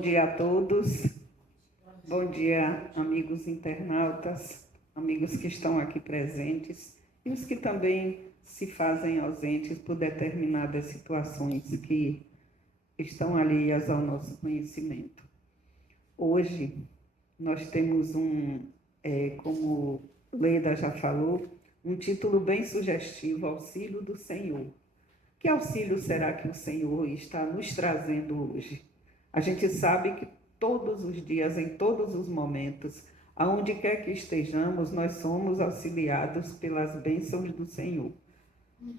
dia a todos, bom dia, amigos internautas, amigos que estão aqui presentes e os que também se fazem ausentes por determinadas situações que estão alheias ao nosso conhecimento. Hoje nós temos como Leda já falou, um título bem sugestivo, Auxílio do Senhor. Que auxílio será que o Senhor está nos trazendo hoje? A gente sabe que todos os dias, em todos os momentos, aonde quer que estejamos, nós somos auxiliados pelas bênçãos do Senhor.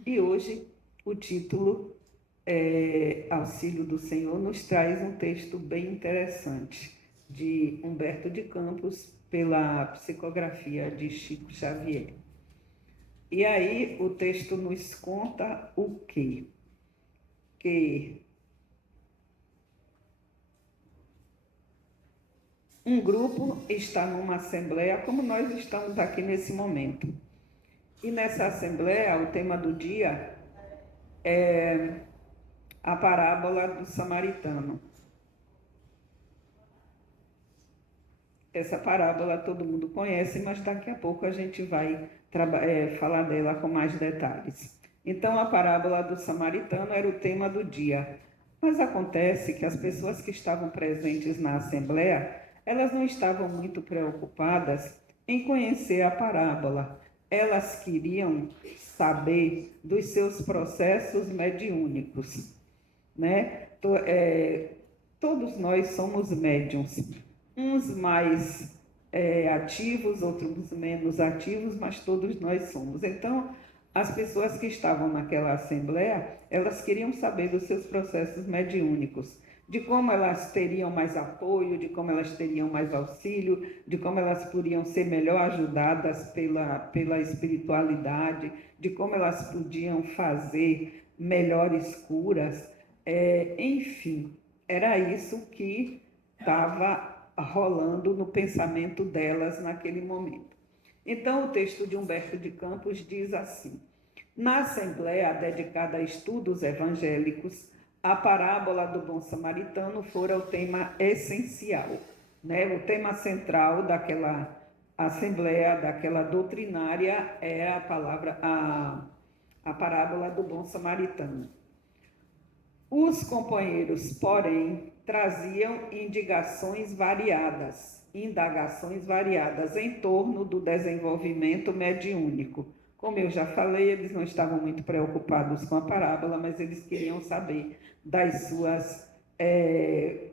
E hoje o título Auxílio do Senhor nos traz um texto bem interessante de Humberto de Campos pela psicografia de Chico Xavier. E aí o texto nos conta o quê? Que um grupo está numa assembleia, como nós estamos aqui nesse momento. E nessa assembleia, o tema do dia é a parábola do samaritano. Essa parábola todo mundo conhece, mas daqui a pouco a gente vai falar dela com mais detalhes. Então, a parábola do samaritano era o tema do dia. Mas acontece que as pessoas que estavam presentes na assembleia, elas não estavam muito preocupadas em conhecer a parábola. Elas queriam saber dos seus processos mediúnicos, né? Todos nós somos médiuns, uns mais ativos, outros menos ativos, mas todos nós somos. Então, as pessoas que estavam naquela assembleia, elas queriam saber dos seus processos mediúnicos, de como elas teriam mais apoio, de como elas teriam mais auxílio, de como elas podiam ser melhor ajudadas pela espiritualidade, de como elas podiam fazer melhores curas, enfim, era isso que estava rolando no pensamento delas naquele momento. Então, o texto de Humberto de Campos diz assim: na assembleia dedicada a estudos evangélicos, a parábola do bom samaritano fora o tema essencial, né? O tema central daquela assembleia, daquela doutrinária, é a parábola do bom samaritano. Os companheiros, porém, traziam indagações variadas em torno do desenvolvimento mediúnico. Como eu já falei, eles não estavam muito preocupados com a parábola, mas eles queriam saber das suas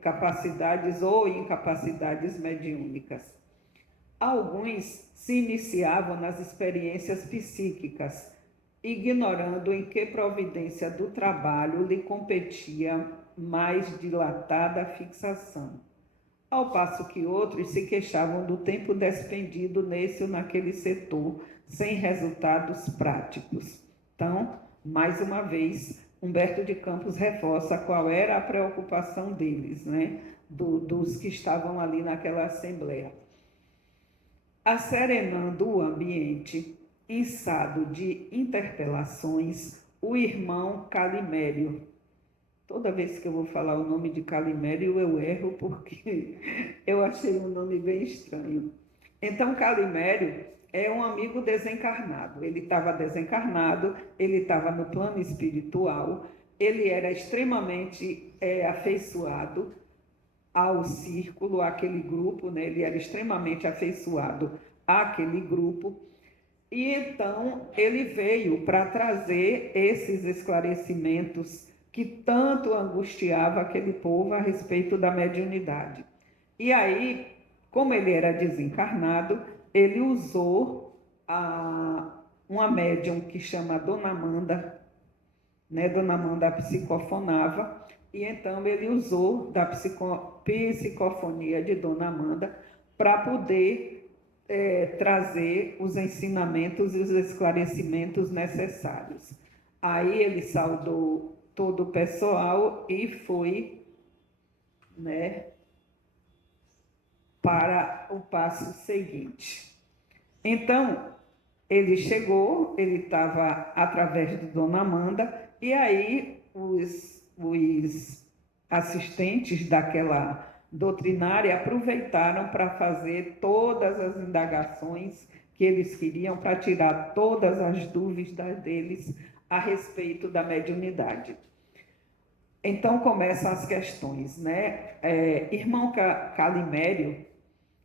capacidades ou incapacidades mediúnicas. Alguns se iniciavam nas experiências psíquicas, ignorando em que providência do trabalho lhe competia mais dilatada fixação, ao passo que outros se queixavam do tempo despendido nesse ou naquele setor, sem resultados práticos. Então, mais uma vez, Humberto de Campos reforça qual era a preocupação deles, né? Dos que estavam ali naquela assembleia. Asserenando o ambiente, inçado de interpelações, o irmão Calimério. Toda vez que eu vou falar o nome de Calimério, eu erro, porque eu achei um nome bem estranho. Então, Calimério é um amigo desencarnado. Ele estava desencarnado, ele estava no plano espiritual, ele era extremamente afeiçoado ao círculo, àquele grupo, né? Ele era extremamente afeiçoado àquele grupo. E então ele veio para trazer esses esclarecimentos que tanto angustiava aquele povo a respeito da mediunidade. E aí, como ele era desencarnado, ele usou uma médium que chama Dona Amanda, né? Dona Amanda psicofonava, e então ele usou da psicofonia de Dona Amanda para poder trazer os ensinamentos e os esclarecimentos necessários. Aí ele saudou todo o pessoal e foi, né, para o passo seguinte. Então, ele chegou, ele estava através de Dona Amanda, e aí os assistentes daquela doutrinária aproveitaram para fazer todas as indagações que eles queriam, para tirar todas as dúvidas deles a respeito da mediunidade. Então começam as questões, né? Irmão Calimério,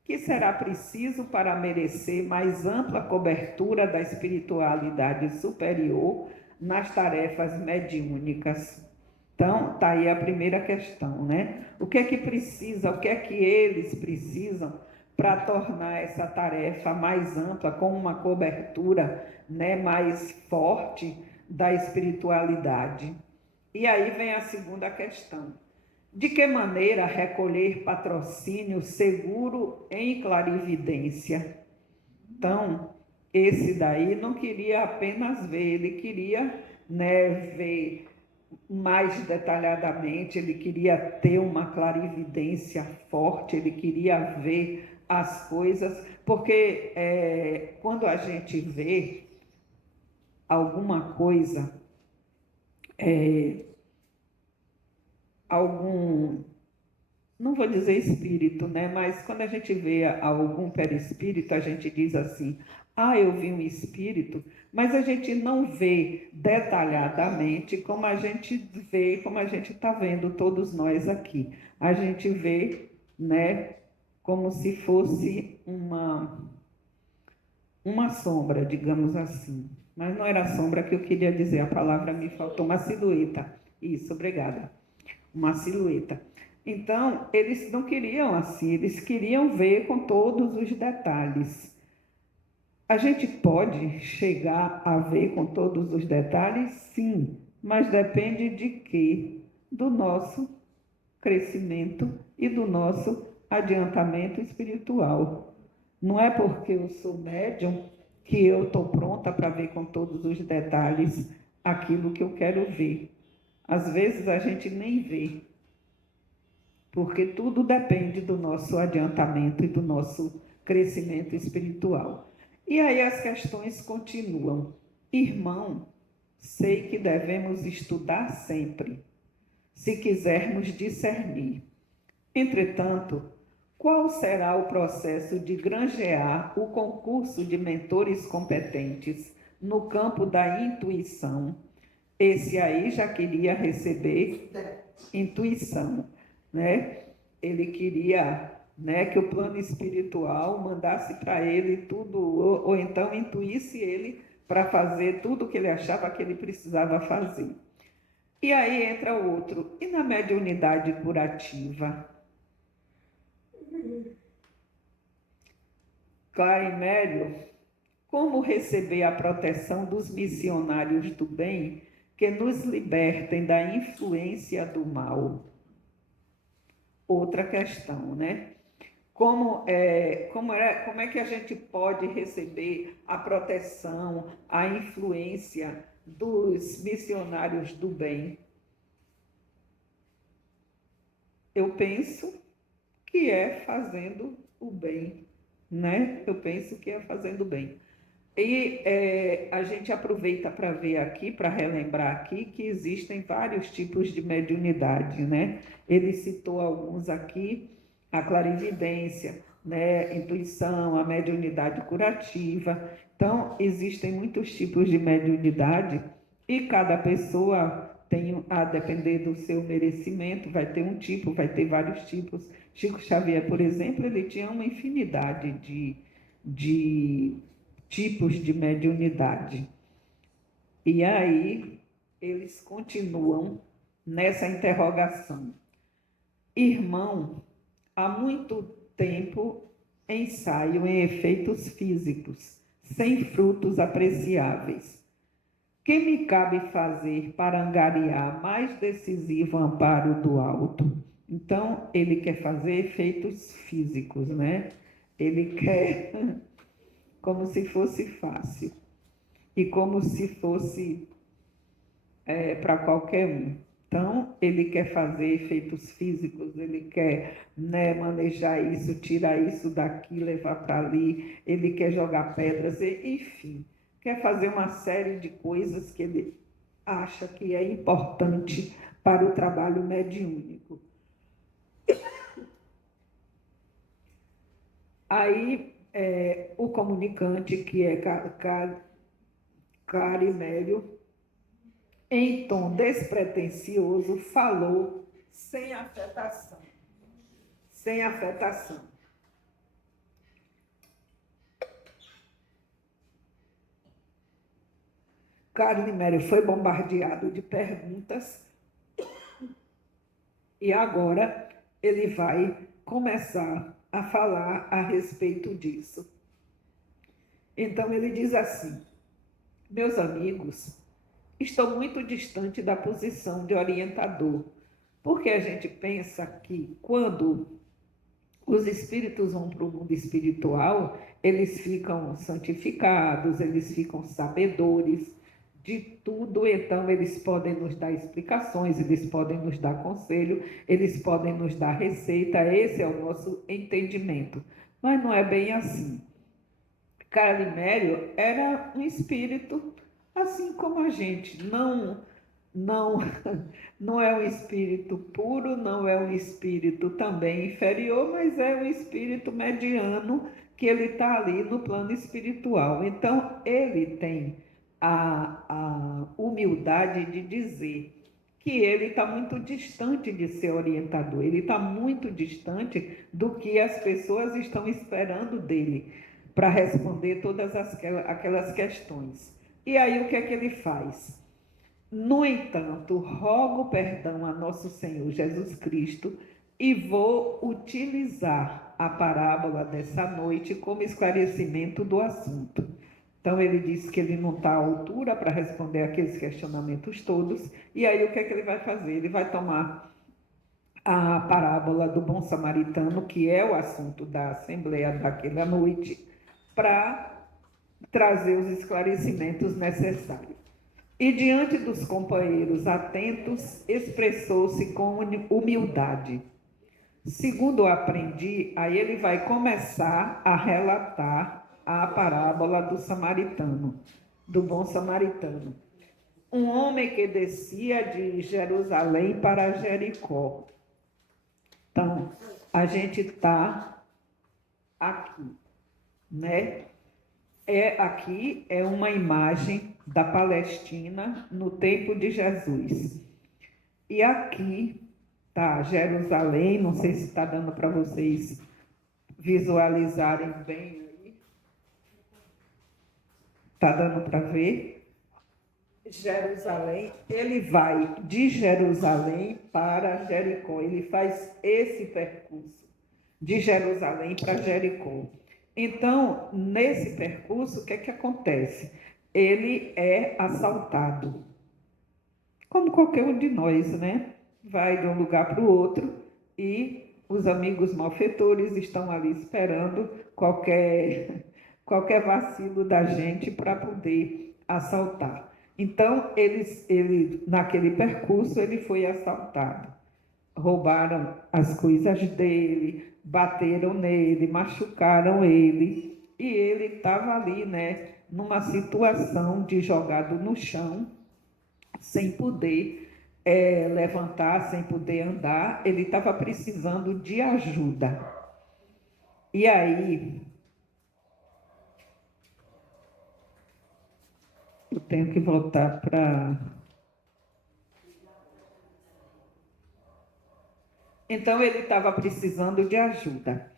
que será preciso para merecer mais ampla cobertura da espiritualidade superior nas tarefas mediúnicas? Então, está aí a primeira questão, né? O que é que precisa, o que é que eles precisam para tornar essa tarefa mais ampla, com uma cobertura, né, mais forte da espiritualidade? E aí vem a segunda questão. De que maneira recolher patrocínio seguro em clarividência? Então, esse daí não queria apenas ver, ele queria, né, ver mais detalhadamente, ele queria ter uma clarividência forte, ele queria ver as coisas, porque quando a gente vê alguma coisa, não vou dizer espírito, né? Mas quando a gente vê algum perispírito, a gente diz assim, eu vi um espírito, mas a gente não vê detalhadamente como a gente vê, como a gente está vendo todos nós aqui. A gente vê, né, como se fosse uma sombra, digamos assim. Mas não era sombra que eu queria dizer, a palavra me faltou, uma silhueta. Isso, obrigada. Uma silhueta. Então, eles não queriam assim, eles queriam ver com todos os detalhes. A gente pode chegar a ver com todos os detalhes? Sim, mas depende de quê? Do nosso crescimento e do nosso adiantamento espiritual. Não é porque eu sou médium que eu estou pronta para ver com todos os detalhes aquilo que eu quero ver. Às vezes a gente nem vê, porque tudo depende do nosso adiantamento e do nosso crescimento espiritual. E aí as questões continuam. Irmão, sei que devemos estudar sempre, se quisermos discernir. Entretanto, qual será o processo de granjear o concurso de mentores competentes no campo da intuição? Esse aí já queria receber intuição, né? Ele queria, né, que o plano espiritual mandasse para ele tudo, ou então intuísse ele para fazer tudo o que ele achava que ele precisava fazer. E aí entra o outro. E na mediunidade curativa? Clarimério, como receber a proteção dos missionários do bem que nos libertem da influência do mal? Outra questão, né? Como é que a gente pode receber a proteção, a influência dos missionários do bem? Eu penso que é fazendo o bem, né? Eu penso que é fazendo o bem. E a gente aproveita para ver aqui, para relembrar aqui, que existem vários tipos de mediunidade, né? Ele citou alguns aqui, a clarividência, né? Intuição, a mediunidade curativa. Então, existem muitos tipos de mediunidade e cada pessoa tem, a depender do seu merecimento, vai ter um tipo, vai ter vários tipos. Chico Xavier, por exemplo, ele tinha uma infinidade de tipos de mediunidade. E aí eles continuam nessa interrogação. Irmão, há muito tempo ensaio em efeitos físicos, sem frutos apreciáveis. Que me cabe fazer para angariar mais decisivo amparo do alto? Então, ele quer fazer efeitos físicos, né? Ele quer como se fosse fácil e como se fosse para qualquer um. Então, ele quer fazer efeitos físicos, ele quer, né, manejar isso, tirar isso daqui, levar para ali, ele quer jogar pedras, enfim, quer fazer uma série de coisas que ele acha que é importante para o trabalho mediúnico. Aí, o comunicante, que é Carimério, em tom despretensioso, falou sem afetação. Sem afetação. Carimério foi bombardeado de perguntas e agora ele vai começar a falar a respeito disso. Então ele diz assim: meus amigos, estou muito distante da posição de orientador, porque a gente pensa que quando os espíritos vão para o mundo espiritual, eles ficam santificados, eles ficam sabedores de tudo, então eles podem nos dar explicações, eles podem nos dar conselho, eles podem nos dar receita, esse é o nosso entendimento. Mas não é bem assim. Carimério era um espírito assim como a gente, não não é um espírito puro, não é um espírito também inferior, mas é um espírito mediano que ele está ali no plano espiritual. Então ele tem a humildade de dizer que ele está muito distante de ser orientador, ele está muito distante do que as pessoas estão esperando dele para responder todas aquelas questões. E aí o que é que ele faz? No entanto, rogo perdão a nosso Senhor Jesus Cristo e vou utilizar a parábola dessa noite como esclarecimento do assunto. Então ele disse que ele não está à altura para responder aqueles questionamentos todos, e aí o que é que ele vai fazer? Ele vai tomar a parábola do bom samaritano, que é o assunto da assembleia daquela noite, para trazer os esclarecimentos necessários. E diante dos companheiros atentos, expressou-se com humildade. Segundo aprendi, aí ele vai começar a relatar a parábola do samaritano, do bom samaritano. Um homem que descia de Jerusalém para Jericó. Então, a gente está aqui, né? Aqui é uma imagem da Palestina no tempo de Jesus. E aqui está Jerusalém, não sei se está dando para vocês visualizarem bem aí. Está dando para ver? Jerusalém, ele vai de Jerusalém para Jericó, ele faz esse percurso de Jerusalém para Jericó. Então, nesse percurso, o que é que acontece? Ele é assaltado, como qualquer um de nós, né? Vai de um lugar para o outro e os amigos malfeitores estão ali esperando qualquer vacilo da gente para poder assaltar. Então, ele, naquele percurso, ele foi assaltado. Roubaram as coisas dele, bateram nele, machucaram ele, e ele estava ali, né, numa situação de jogado no chão, sem poder levantar, sem poder andar, ele estava precisando de ajuda. E aí, eu tenho que voltar para... Então, ele estava precisando de ajuda.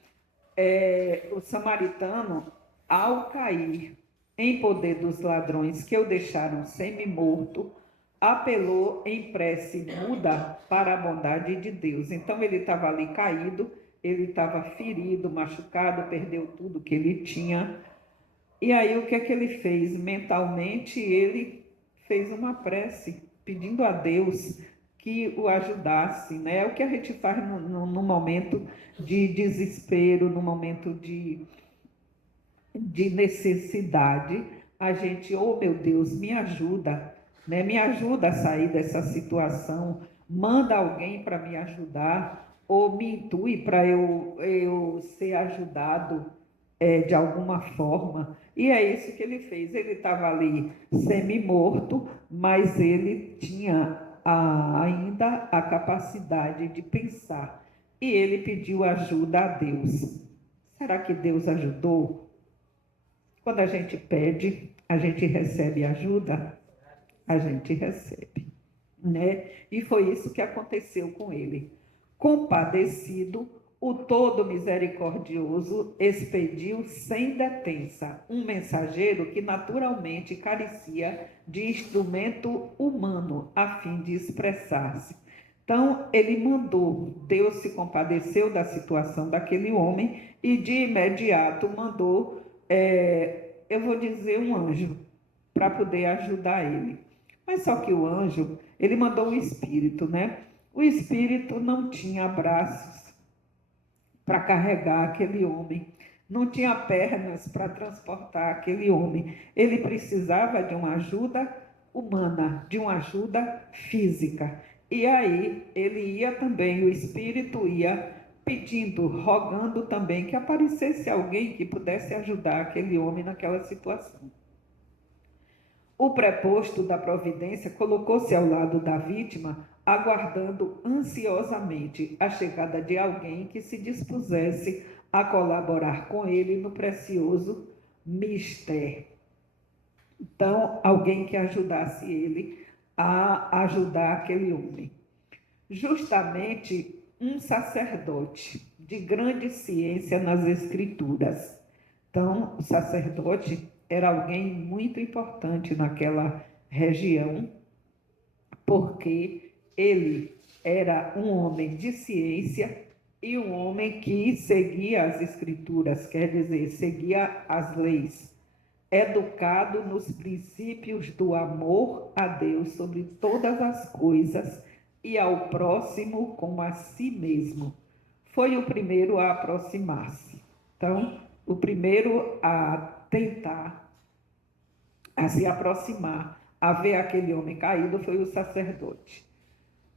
O samaritano, ao cair em poder dos ladrões que o deixaram semi-morto, apelou em prece muda para a bondade de Deus. Então ele estava ali caído, ele estava ferido, machucado, perdeu tudo que ele tinha. E aí o que é que ele fez? Mentalmente ele fez uma prece, pedindo a Deus que o ajudasse, né? É o que a gente faz no momento de desespero, no momento de necessidade, a gente, oh meu Deus, me ajuda, né? Me ajuda a sair dessa situação, manda alguém para me ajudar, ou me intui para eu ser ajudado de alguma forma. E é isso que ele fez. Ele estava ali semi-morto, mas ele tinha ainda a capacidade de pensar. E ele pediu ajuda a Deus, Será que Deus ajudou? Quando a gente pede, a gente recebe ajuda? A gente recebe, né? E foi isso que aconteceu com ele. Compadecido, o todo misericordioso expediu sem detença um mensageiro que naturalmente carecia de instrumento humano a fim de expressar-se. Então, ele mandou, Deus se compadeceu da situação daquele homem e de imediato mandou, eu vou dizer, um anjo para poder ajudar ele. Mas só que o anjo, ele mandou o espírito, né? O espírito não tinha braços para carregar aquele homem, não tinha pernas para transportar aquele homem. Ele precisava de uma ajuda humana, de uma ajuda física. E aí ele ia também, o espírito ia pedindo, rogando também que aparecesse alguém que pudesse ajudar aquele homem naquela situação. O preposto da providência colocou-se ao lado da vítima, aguardando ansiosamente a chegada de alguém que se dispusesse a colaborar com ele no precioso mistério. Então, alguém que ajudasse ele a ajudar aquele homem. Justamente um sacerdote de grande ciência nas escrituras. Então, o sacerdote era alguém muito importante naquela região, porque ele era um homem de ciência e um homem que seguia as escrituras, quer dizer, seguia as leis, educado nos princípios do amor a Deus sobre todas as coisas e ao próximo como a si mesmo. Foi o primeiro a aproximar-se. Então, o primeiro a tentar, a se aproximar, a ver aquele homem caído foi o sacerdote.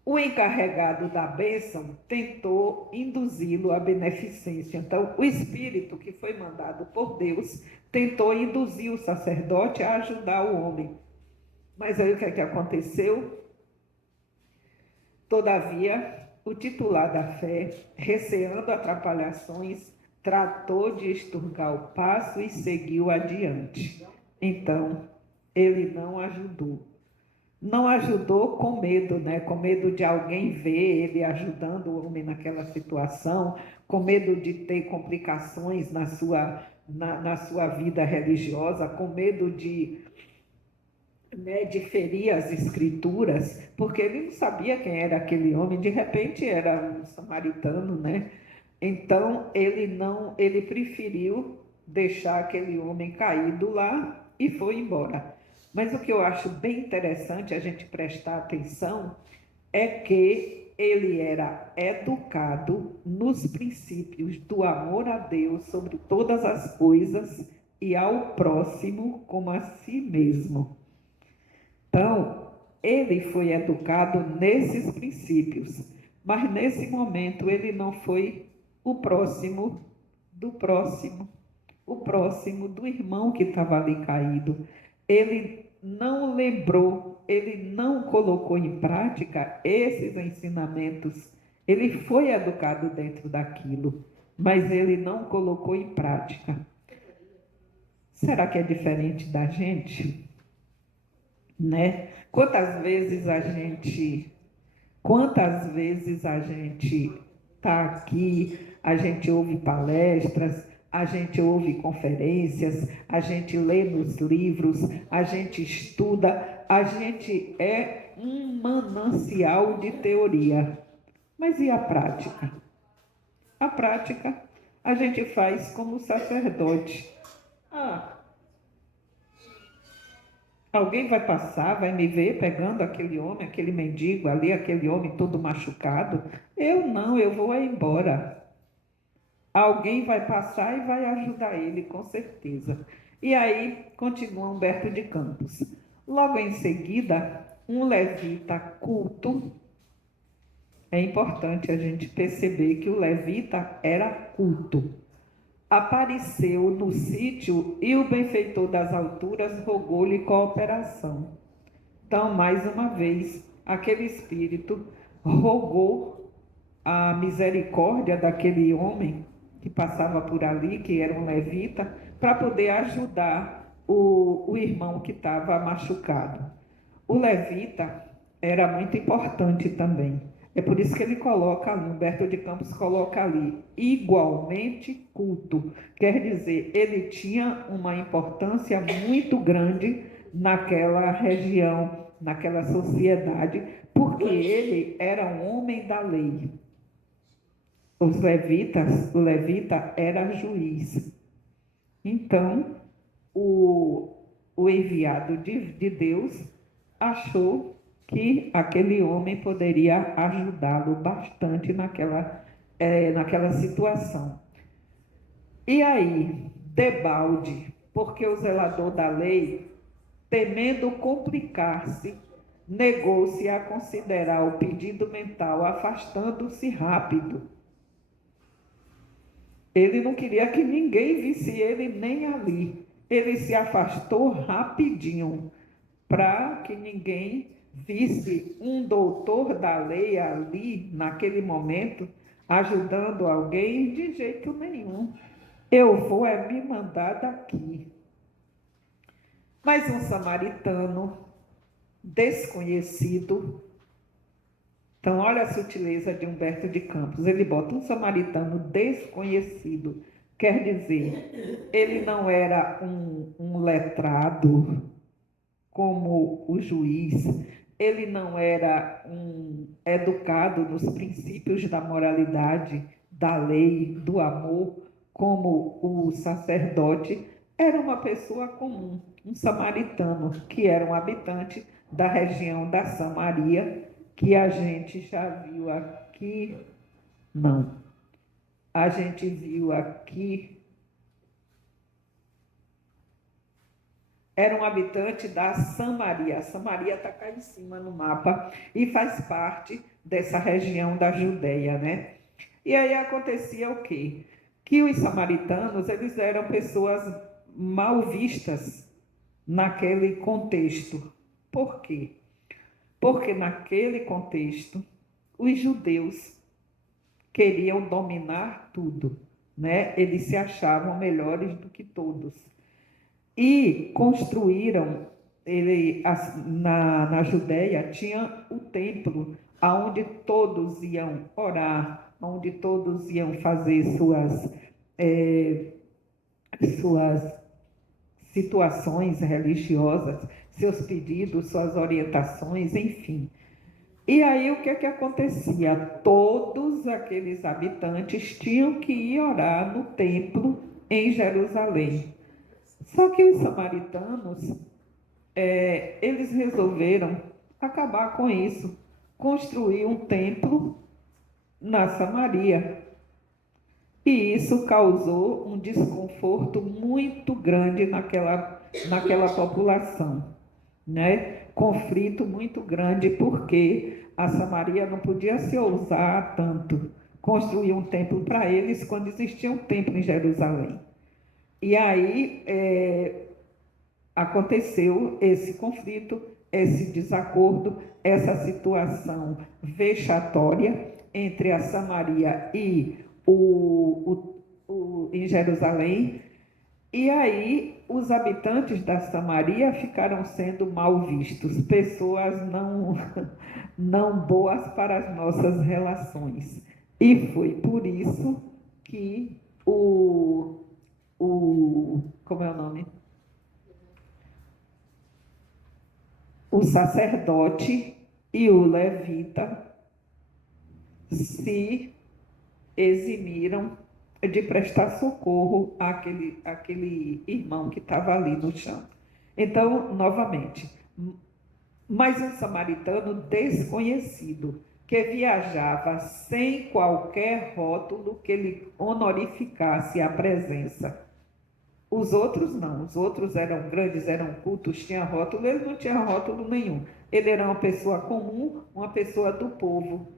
O encarregado da bênção tentou induzi-lo à beneficência. Então, o espírito que foi mandado por Deus tentou induzir o sacerdote a ajudar o homem. Mas aí o que é que aconteceu? Todavia, o titular da fé, receando atrapalhações, tratou de exturgar o passo e seguiu adiante. Então, ele não ajudou. Não ajudou com medo, né? Com medo de alguém ver ele ajudando o homem naquela situação, com medo de ter complicações na sua vida religiosa, com medo de, né, de ferir as escrituras, porque ele não sabia quem era aquele homem, de repente era um samaritano, né? Então ele preferiu deixar aquele homem caído lá e foi embora. Mas o que eu acho bem interessante a gente prestar atenção é que ele era educado nos princípios do amor a Deus sobre todas as coisas e ao próximo como a si mesmo. Então, ele foi educado nesses princípios, mas nesse momento ele não foi o próximo do próximo, o próximo do irmão que estava ali caído. Ele não lembrou, ele não colocou em prática esses ensinamentos. Ele foi educado dentro daquilo, mas ele não colocou em prática. Será que é diferente da gente? Né? Quantas vezes a gente está aqui, a gente ouve palestras, a gente ouve conferências, a gente lê nos livros, a gente estuda, a gente é um manancial de teoria. Mas e a prática? A prática a gente faz como sacerdote. Alguém vai passar, vai me ver pegando aquele homem, aquele mendigo ali, aquele homem todo machucado? Eu não, eu vou embora. Alguém vai passar e vai ajudar ele, com certeza. E aí, continua Humberto de Campos. Logo em seguida, um levita culto. É importante a gente perceber que o levita era culto. Apareceu no sítio e o benfeitor das alturas rogou-lhe cooperação. Então, mais uma vez, aquele espírito rogou a misericórdia daquele homem que passava por ali, que era um levita, para poder ajudar o irmão que estava machucado. O levita era muito importante também. É por isso que ele coloca ali, Humberto de Campos coloca ali, igualmente culto. Quer dizer, ele tinha uma importância muito grande naquela região, naquela sociedade, porque ele era um homem da lei. Os levitas, o levita era juiz. Então, o enviado de Deus achou que aquele homem poderia ajudá-lo bastante naquela situação. E aí, debalde, porque o zelador da lei, temendo complicar-se, negou-se a considerar o pedido mental, afastando-se rápido. Ele não queria que ninguém visse ele nem ali. Ele se afastou rapidinho, para que ninguém visse um doutor da lei ali, naquele momento, ajudando alguém, de jeito nenhum. Eu vou me mandar daqui. Mas um samaritano desconhecido, então olha a sutileza de Humberto de Campos, ele bota um samaritano desconhecido, quer dizer, ele não era um letrado, como o juiz, ele não era educado nos princípios da moralidade, da lei, do amor, como o sacerdote, era uma pessoa comum, um samaritano, que era um habitante da região da Samaria, que a gente já viu aqui, não, a gente viu aqui. Era um habitante da Samaria. A Samaria está cá em cima no mapa e faz parte dessa região da Judéia, né? E aí acontecia o quê? Que os samaritanos, eles eram pessoas mal vistas naquele contexto. Por quê? Porque naquele contexto, os judeus queriam dominar tudo, né? Eles se achavam melhores do que todos. E construíram, na Judéia, tinha o templo, onde todos iam orar, onde todos iam fazer suas situações religiosas, seus pedidos, suas orientações, enfim. E aí o que acontecia? Todos aqueles habitantes tinham que ir orar no templo em Jerusalém. Só que os samaritanos, eles resolveram acabar com isso, construir um templo na Samaria. E isso causou um desconforto muito grande naquela população, né? Conflito muito grande, porque a Samaria não podia se ousar tanto construir um templo para eles quando existia um templo em Jerusalém. E aí aconteceu esse conflito, esse desacordo, essa situação vexatória entre a Samaria e em Jerusalém. E aí os habitantes da Samaria ficaram sendo mal vistos, pessoas não boas para as nossas relações. E foi por isso que como é o nome? O sacerdote e o levita se eximiram de prestar socorro àquele irmão que estava ali no chão. Então, novamente, mais um samaritano desconhecido, que viajava sem qualquer rótulo que lhe honorificasse a presença. Os outros não, os outros eram grandes, eram cultos, tinham rótulo, ele não tinha rótulo nenhum. Ele era uma pessoa comum, uma pessoa do povo.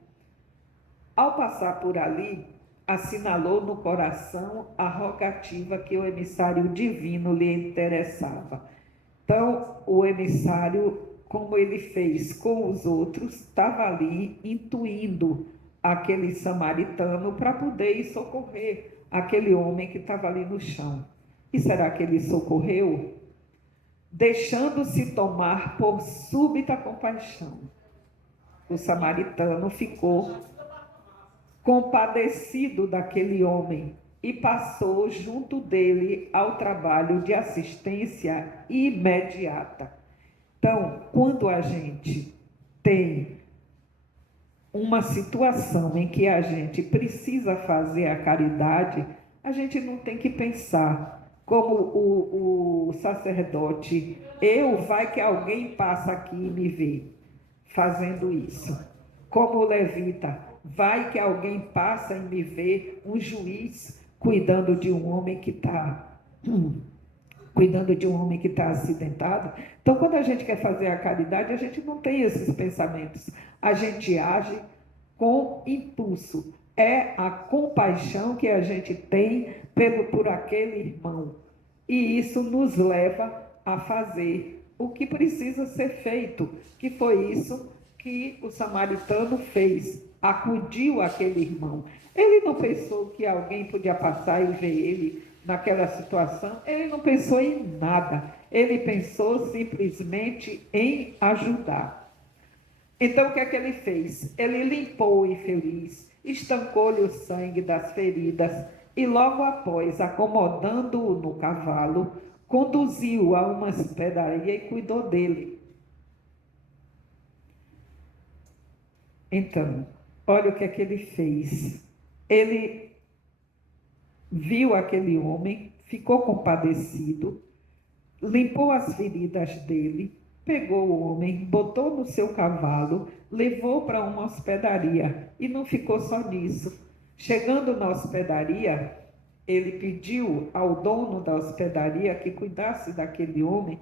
Ao passar por ali, assinalou no coração a rogativa que o emissário divino lhe interessava. Então, o emissário, como ele fez com os outros, estava ali intuindo aquele samaritano para poder ir socorrer aquele homem que estava ali no chão. E será que ele socorreu? Deixando-se tomar por súbita compaixão, o samaritano ficou compadecido daquele homem e passou junto dele ao trabalho de assistência imediata. Então, quando a gente tem uma situação em que a gente precisa fazer a caridade, a gente não tem que pensar como o sacerdote, vai que alguém passa aqui e me vê fazendo isso. Como o levita, vai que alguém passa e me vê, um juiz cuidando de um homem que está acidentado. Então, quando a gente quer fazer a caridade, a gente não tem esses pensamentos. A gente age com impulso. É a compaixão que a gente tem por aquele irmão. E isso nos leva a fazer o que precisa ser feito, que foi isso que o samaritano fez. Acudiu aquele irmão. Ele não pensou que alguém podia passar e ver ele naquela situação, ele não pensou em nada, ele pensou simplesmente em ajudar. Então o que é que ele fez? Ele limpou o infeliz, estancou-lhe o sangue das feridas e logo após, acomodando-o no cavalo, conduziu-o a uma hospedaria e cuidou dele. Então, olha o que é que ele fez. Ele viu aquele homem, ficou compadecido, limpou as feridas dele, pegou o homem, botou no seu cavalo, levou para uma hospedaria e não ficou só nisso. Chegando na hospedaria, ele pediu ao dono da hospedaria que cuidasse daquele homem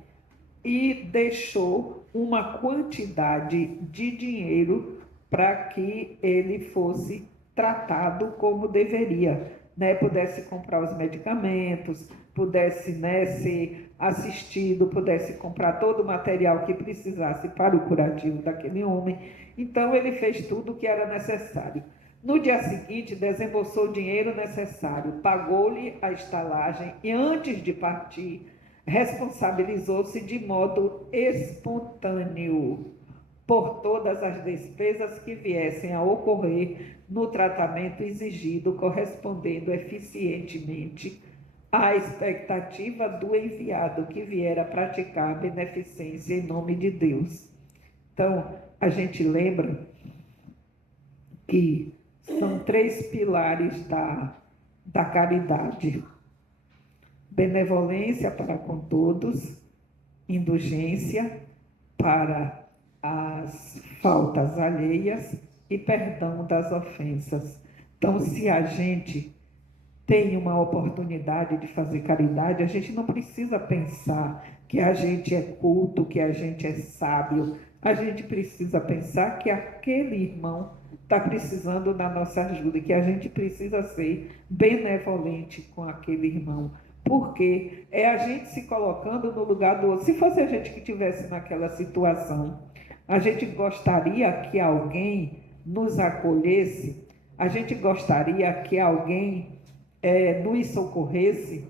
e deixou uma quantidade de dinheiro para que ele fosse tratado como deveria, né? Pudesse comprar os medicamentos, pudesse, né, ser assistido, pudesse comprar todo o material que precisasse para o curativo daquele homem. Então ele fez tudo o que era necessário. No dia seguinte, desembolsou o dinheiro necessário, pagou-lhe a estalagem e, antes de partir, responsabilizou-se de modo espontâneo por todas as despesas que viessem a ocorrer no tratamento exigido, correspondendo eficientemente à expectativa do enviado que viera praticar a beneficência em nome de Deus. Então, a gente lembra que são 3 pilares da caridade: benevolência para com todos, indulgência para as faltas alheias e perdão das ofensas. Então, se a gente tem uma oportunidade de fazer caridade, a gente não precisa pensar que a gente é culto, que a gente é sábio. A gente precisa pensar que aquele irmão está precisando da nossa ajuda e que a gente precisa ser benevolente com aquele irmão. Porque é a gente se colocando no lugar do outro. Se fosse a gente que estivesse naquela situação, a gente gostaria que alguém nos acolhesse, a gente gostaria que alguém nos socorresse.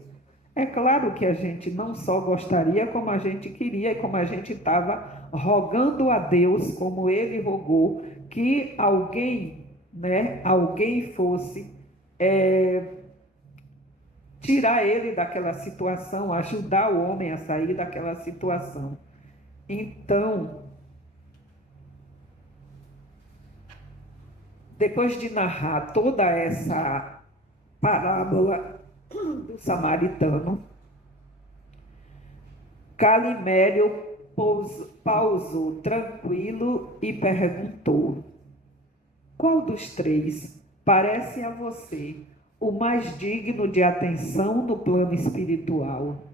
É claro que a gente não só gostaria, como a gente queria e como a gente estava rogando a Deus, como ele rogou, que alguém, né, alguém fosse tirar ele daquela situação, ajudar o homem a sair daquela situação. Então, depois de narrar toda essa parábola do samaritano, Calimério pausou tranquilo e perguntou: qual dos 3 parece a você o mais digno de atenção no plano espiritual?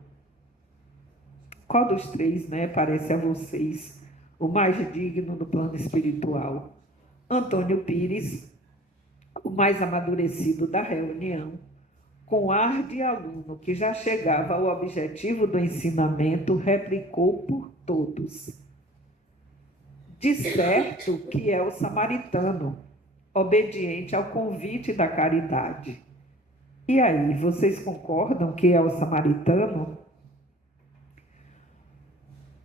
Qual dos 3, né, parece a vocês o mais digno no plano espiritual? Antônio Pires, o mais amadurecido da reunião, com ar de aluno que já chegava ao objetivo do ensinamento, replicou por todos: de certo que é o samaritano. obediente ao convite da caridade. E aí, vocês concordam que é o samaritano?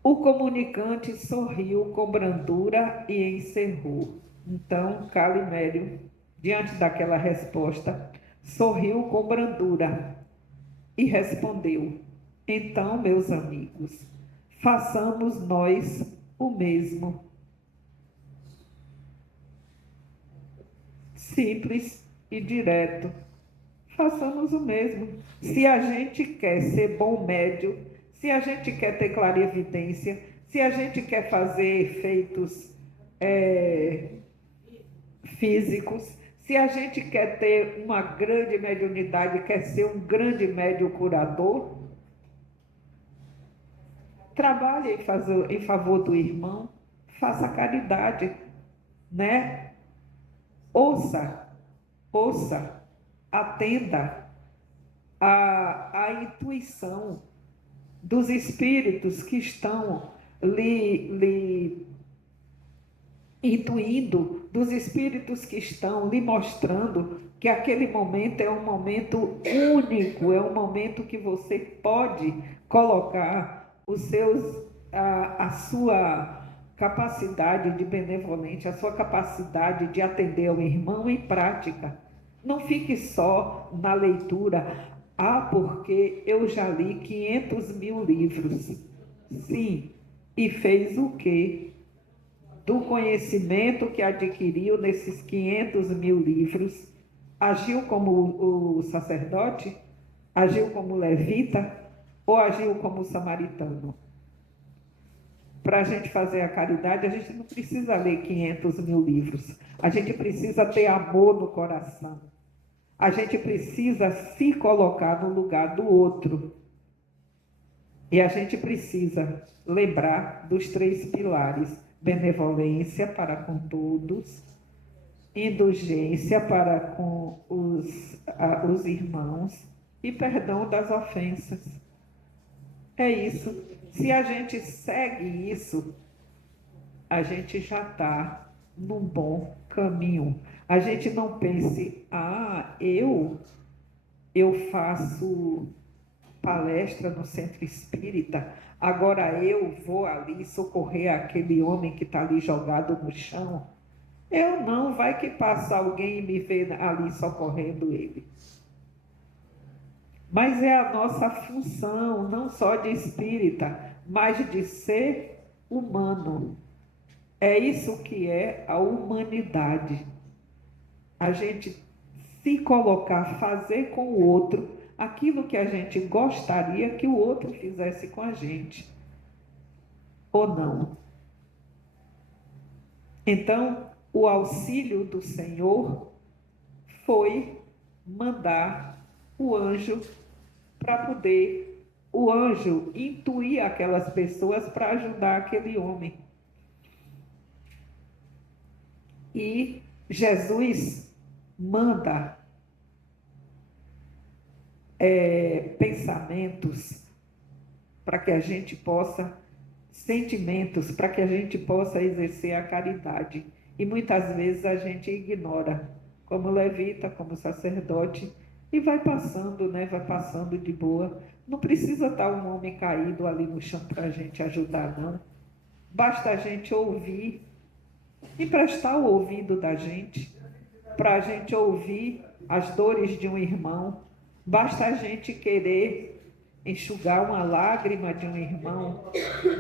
O comunicante sorriu com brandura e encerrou. Então, Calimério, diante daquela resposta, sorriu com brandura e respondeu: então, meus amigos, façamos nós o mesmo. Simples e direto. Façamos o mesmo. Se a gente quer ser bom médio, se a gente quer ter clarividência, se a gente quer fazer efeitos físicos, se a gente quer ter uma grande mediunidade, quer ser um grande médium curador, trabalhe em favor do irmão, faça caridade, né? Ouça, atenda à intuição dos espíritos que estão lhe intuindo, dos espíritos que estão lhe mostrando que aquele momento é um momento único, é um momento que você pode colocar a sua capacidade de benevolente, a sua capacidade de atender ao irmão em prática. Não fique só na leitura. Ah, porque eu já li 500 mil livros. Sim, e fez o quê? Do conhecimento que adquiriu nesses 500 mil livros, agiu como o sacerdote? Agiu como levita? Ou agiu como samaritano? Para a gente fazer a caridade, a gente não precisa ler 500 mil livros. A gente precisa ter amor no coração. A gente precisa se colocar no lugar do outro. E a gente precisa lembrar dos 3 pilares: benevolência para com todos, indulgência para com os irmãos e perdão das ofensas. É isso. Se a gente segue isso, a gente já está num bom caminho. A gente não pense, eu faço palestra no centro espírita, agora eu vou ali socorrer aquele homem que está ali jogado no chão. Eu não, vai que passa alguém e me vê ali socorrendo ele. Mas é a nossa função, não só de espírita, mas de ser humano. É isso que é a humanidade. A gente se colocar, fazer com o outro aquilo que a gente gostaria que o outro fizesse com a gente. Ou não. Então, o auxílio do Senhor foi mandar o anjo para poder o anjo intuir aquelas pessoas para ajudar aquele homem. E Jesus manda pensamentos para que a gente possa, sentimentos para que a gente possa exercer a caridade. E muitas vezes a gente ignora, como levita, como sacerdote, e vai passando, né? Vai passando de boa. Não precisa estar um homem caído ali no chão para a gente ajudar, não. Basta a gente ouvir, emprestar o ouvido da gente, para a gente ouvir as dores de um irmão. Basta a gente querer enxugar uma lágrima de um irmão.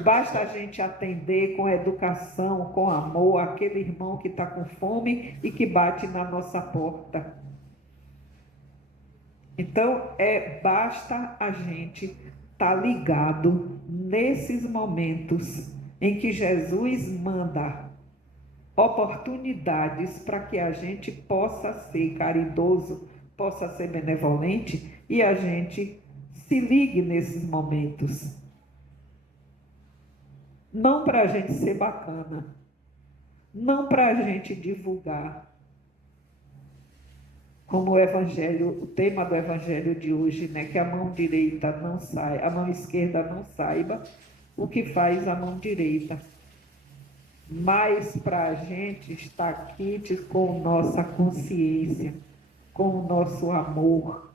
Basta a gente atender com educação, com amor, aquele irmão que está com fome e que bate na nossa porta. Então, basta a gente estar ligado nesses momentos em que Jesus manda oportunidades para que a gente possa ser caridoso, possa ser benevolente e a gente se ligue nesses momentos. Não para a gente ser bacana, não para a gente divulgar, como o tema do evangelho de hoje, né, que a mão direita não sai, a mão esquerda não saiba o que faz a mão direita. mas para a gente estar quente com nossa consciência, com o nosso amor,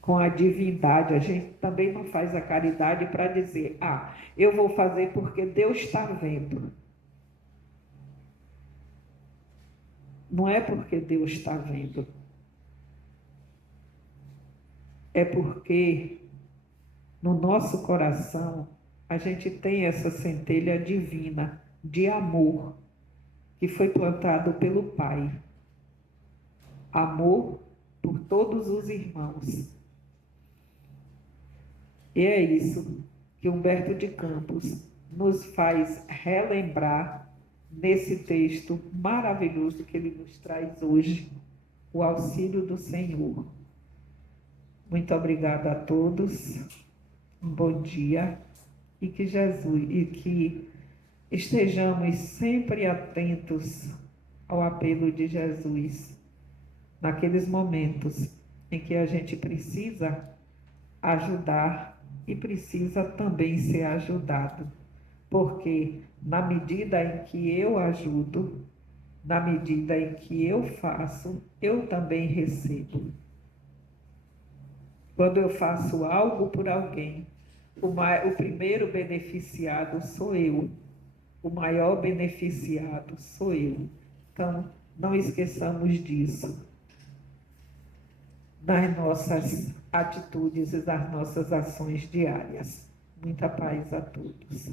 com a divindade. A gente também não faz a caridade para dizer, eu vou fazer porque Deus está vendo. Não é porque Deus está vendo. É porque no nosso coração a gente tem essa centelha divina de amor que foi plantado pelo Pai. Amor por todos os irmãos. E é isso que Humberto de Campos nos faz relembrar nesse texto maravilhoso que ele nos traz hoje, o auxílio do Senhor. Muito obrigada a todos, um bom dia, e que estejamos sempre atentos ao apelo de Jesus, naqueles momentos em que a gente precisa ajudar e precisa também ser ajudado, porque na medida em que eu ajudo, na medida em que eu faço, eu também recebo. Quando eu faço algo por alguém, o primeiro beneficiado sou eu, o maior beneficiado sou eu. Então, não esqueçamos disso nas nossas atitudes e nas nossas ações diárias. Muita paz a todos.